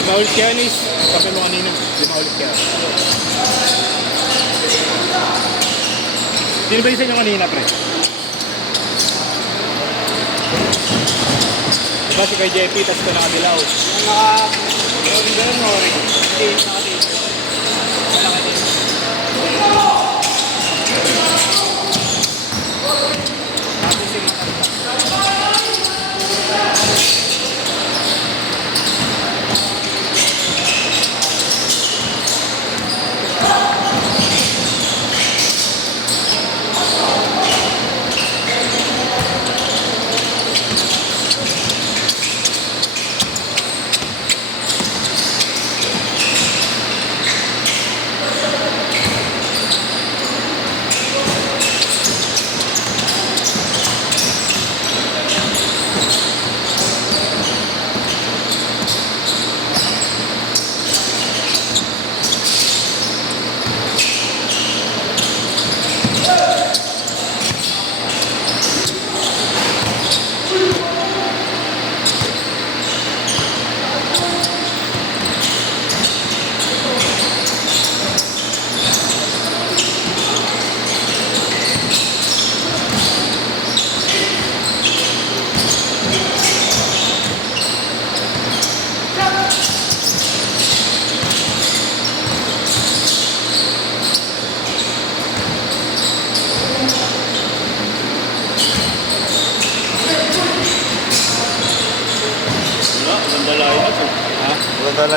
5 ulit kaya nis. Kape mo kanina. 5 ulit kaya. Sino ba isa nyo kanina, pre? Diba si kay JP, tas ito nakadilaw. Yung naka-order mo rin. Hindi, naka-dito. Naka-dito. Tapos yung matanda.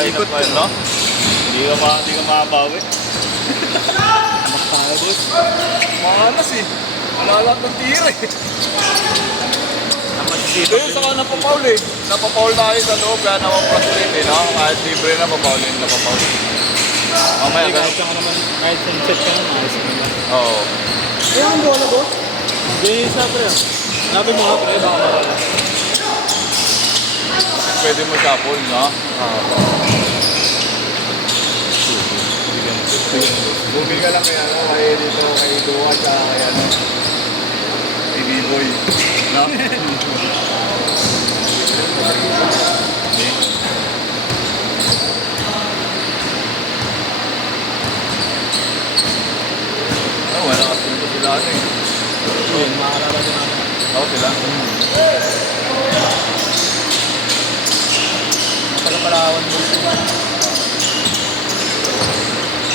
Ikot pa yun, no? Hindi ka makabawi. Makakaya, boss. Makanas eh. Wala ng tira eh. Ito yun saka napapaul eh. Napapaul tayo sa loob kaya napapasul eh, no? Kahit libre na papaulin, napapaul. Mamaya Kahit ganun. ka naman, kahit sunset ka naman, ayos ka naman. Oo. Ayan ang bola, boss. Ganyan isa, pre. Hanapin mo nga, pre, baka mawala. Pwede mo shuffle, no? Bumili ka lang kay ano, kay dito, kay Dua, tsaka kay ano, kay B-Boy. No? Oh, wala kasi nito sila ano eh. Yun, makakalala din natin. Oo, sila. Palapalawan mo siya.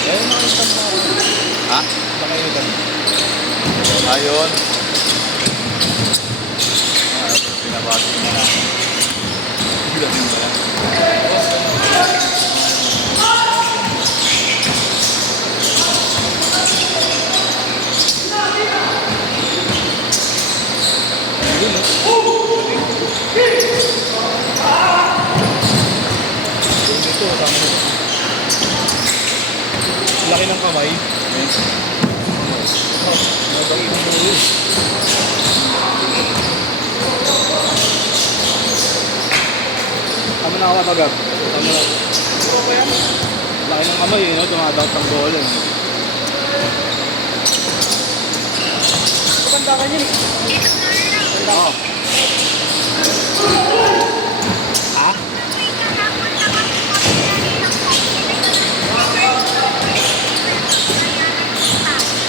Ayun, nakalitan mo ako. Ha? Nakalitan mo. Ayun. Pinabati mo na. Hilatin mo lang. Ito, tama na. Laki ng kamay. Nabagi ng bulo. Tama na ako kapagab. Tama na. Laki ng kamay, no? Tumatawag ng bola. Maganda ka yun. Oo. Ha?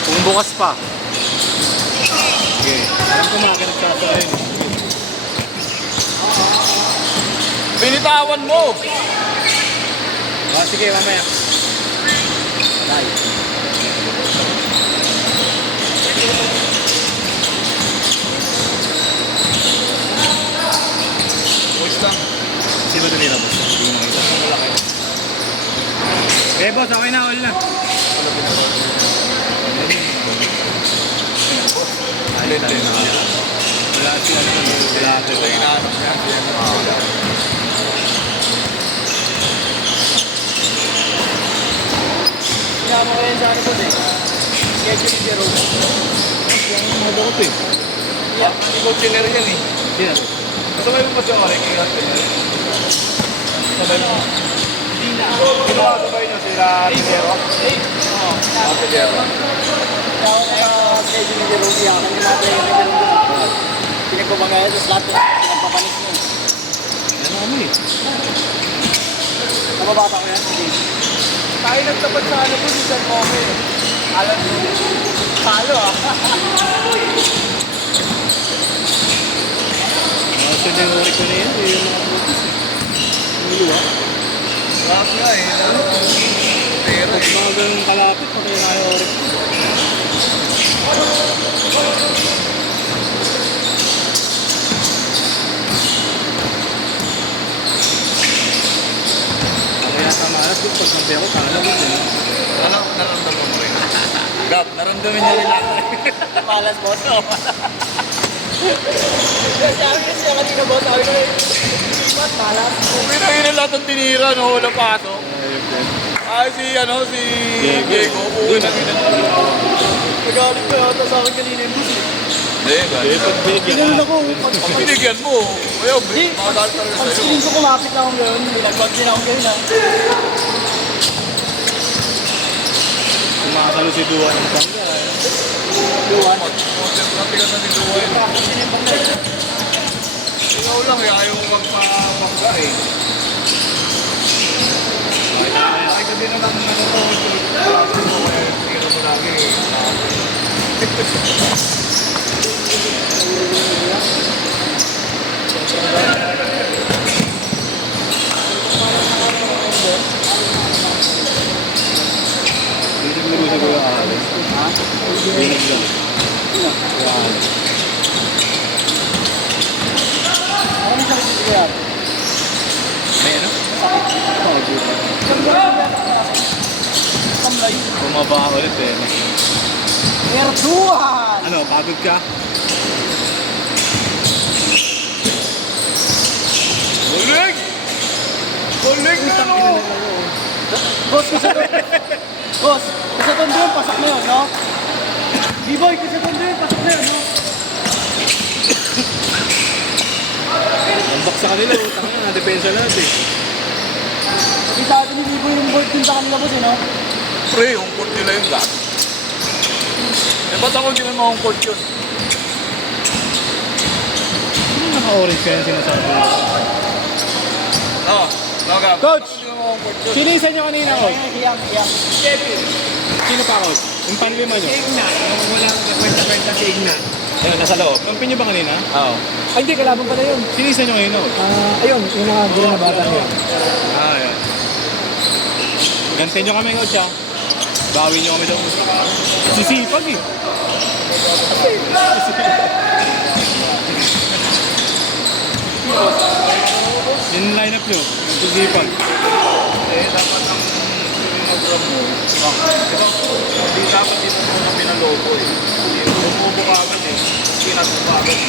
Kung bukas pa. Okay. Alam ko mga nagsasayin. Binitawan mo! Oh, sige, mamaya. Bye. Boys lang. Sino ba nila, boss? Hindi ko nakita. Malaki. Eh, boss, okay na, all na. Alin din. Wala sila naman. Wala Ito yung inaanap niya. Sinama ko yan sa ano, boss eh. Schedule ni Jerome. Yan ang mga dokot eh. Yeah, ikaw chiller yan eh. Sino? Kasabay mo pa siya maring ingat ka niya. Sabay mo. Hindi na. Sino ka sabay niyo? Sila Tijero? Oo. Tijero. Kaya ako na schedule ni Jerome. Iyakan niya natin yung Jerome doon. Pinagpapagaya sa lahat. Pinagpapanis mo. Yan ako eh. Mababa ko yan. Tayo nagtapat sa ano po si San Moke. Alam mo. Talo ah. Kasi na yung ori ko na yan, yung mga butis eh. Niliwa. Lahat nga eh. Pero Pag mga ganun kalapit, pati na yung ori ko. Kaya tamalas, pag nabi ako, kala ko din. naramdaman mo rin. Gab, naramdaman niya rin lahat. Malas boss. Sabi kasi siya kanina boss. Sabi ko lipat, malas. Pinangin lahat ng tinira, no? Walang pasok. Ay, si Diego. Uwi na pinag-uwi. Nagalit ko yata sa akin kanina yung boss. Hindi, ganyan. Ginulun ako. Pag binigyan mo, ayaw, makagalit talaga Pag sa'yo. screen ko kumapit na akong gano'n, nilagwag din akong gano'n. Kumakasalo si Duan ng bangga. Luwan. Matigas na ni Duwa yun. Ikaw lang, ayaw mo magpapangga eh. Ay, kasi naman ano to, klase mo, kaya tira mo lagi eh. Hindi ko rin siguro aalis. Ha? Binig lang. Yan. Ako may sakit dito yan. May ano? Oo, dito. Kamlay. Bumaba ako ulit eh. Erduan! Ano, pagod ka? Bulig! Bulig na no! Boss, Boss, kasi tondo yun, pasok na yun, no? B-boy, kasi tondo yun, pasok na yun, no? Ang box sa kanila, utang na, depensa lahat eh. Kasi dati ni B-boy yung board dun sa kanila, boss, eh, no? Pre, yung court nila yung gat. Eh, ba't ako hindi naman yung court yun? Sino naka-orange kaya sinasabi? No, no, Gab. Coach! Hindi naman yung court yun. Sino isa nyo kanina, coach? Iyang. Kevin. Sino pa, coach? Yung panlima nyo? Igna. Yung walang kwenta-kwenta si Igna. Ayun, nasa loob. Kampin nyo ba kanina? Oo. Ay, hindi, kalaban pala yun. Sino isa nyo kanina, coach? Ayun, yung mga gulo na bata niya. Ah, yun. Gantin nyo kami, coach, ha? Bawin nyo kami daw. Sisipag eh. Yung line-up nyo, sisipag. Eh, dapat ang program mo. Hindi dapat dito muna pinalobo eh. Hindi bumubo ka agad eh. Pinato ka agad.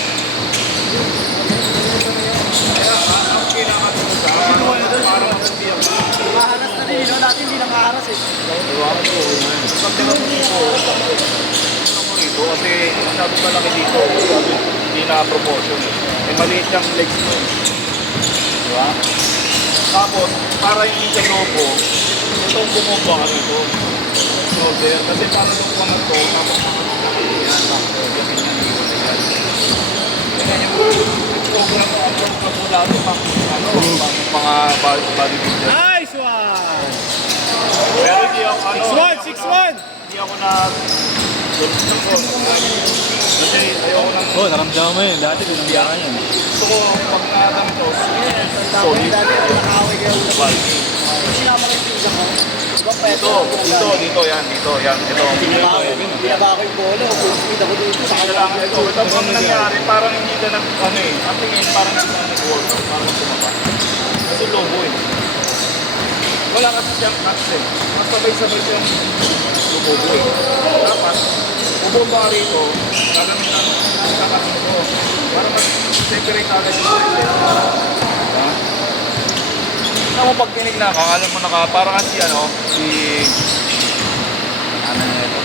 Kaya ang kinakatulog ka, parang magbiyak ka. Maharas na din, no? Dati hindi na maharas, eh. Diba? Pag tira mo dito, rito kasi masyado malaki dito. Hindi na proportion eh. May maliit yung legs mo. Diba? Tapos, para hindi siya lobo, itong bumaba ka rito. Shoulder. Kasi para yung mga to, tapos mga yan. Yakin yan, iwan na yan. Kaya yung program mo, ang program mo dati, mga bodybuilder. Nice one! Pero hindi ako, 6'1", 6'1". hindi ako na kasi ayoko nang Oh, naramdaman mo yun. Dati binanggaan yan. gusto ko pag nakadami to solid Dati, nakakaway kayo. quality. Sinama ko yung isang ko. Diba, peso? Dito yan ito Binaba ko yung bola, full speed ako dito. sa kailangan ito ang nangyari parang hindi ka nag ang tingin parang hindi ka nag-workout parang tumaba kasi lobo eh wala kasi siyang cuts eh mas sabay-sabay siyang lubobo eh dapat bubomba ka rito gagamit ng kakas mo para mag-separate agad yung present ha? Tignan mo pag tinig na alam mo parang kasi si ano na ito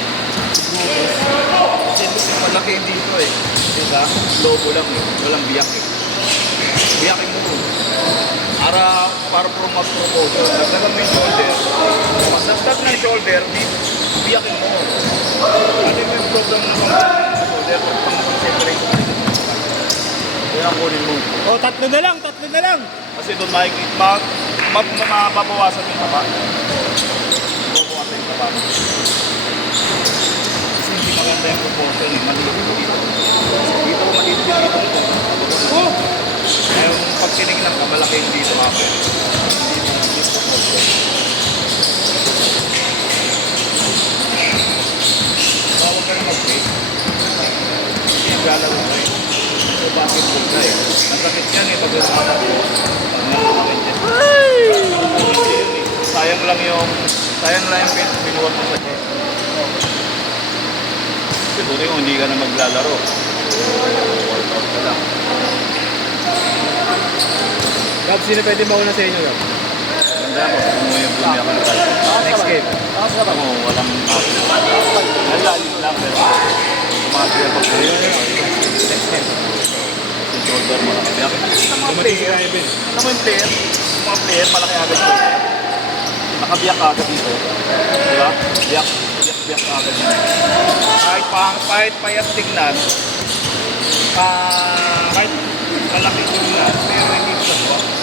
kasi malaki dito eh diba? Lobo lang eh walang biyak eh biyakin mo to para mag-promotion dagdagan mo yung shoulder mas dagdag ng shoulder biyakin mo ano yung program na pang shoulder pang separate kaya lang kunin mo. O, tatlo na lang, tatlo na lang. Kasi doon makikita, mababawasan yung taba. Mababawasan yung taba. Kasi hindi maganda yung proportion eh, maliit dito. Dito maliit din dito. Oh! Ngayon, pag tinignan ka, malaki yung dito ako. Bawag ka na mag-plate. Hindi yung galaro ka eh. So, basketball ka eh. Nasakit yan eh, pag lumatak ko. Nasakit yan. Sayang lang yung pinuwag mo sa chest. Siguro yung hindi ka na maglalaro. Workout ka lang. Gab, sino pwede mauna sa inyo, Gab? Ganda ako, kung mo yung bumi ako ng Next game. Ako, walang nalalim lang, pero umakasya pa po yun. Next game. Yung shoulder mo nakabiyak. Dumating si Ivan. Alam mo yung mga player, malaki agad yun. Nakabiyak ka agad dito. Di ba? Biyak ka agad yun. Kahit payat tignan, kahit malaki tignan, pero hindi sa buwak.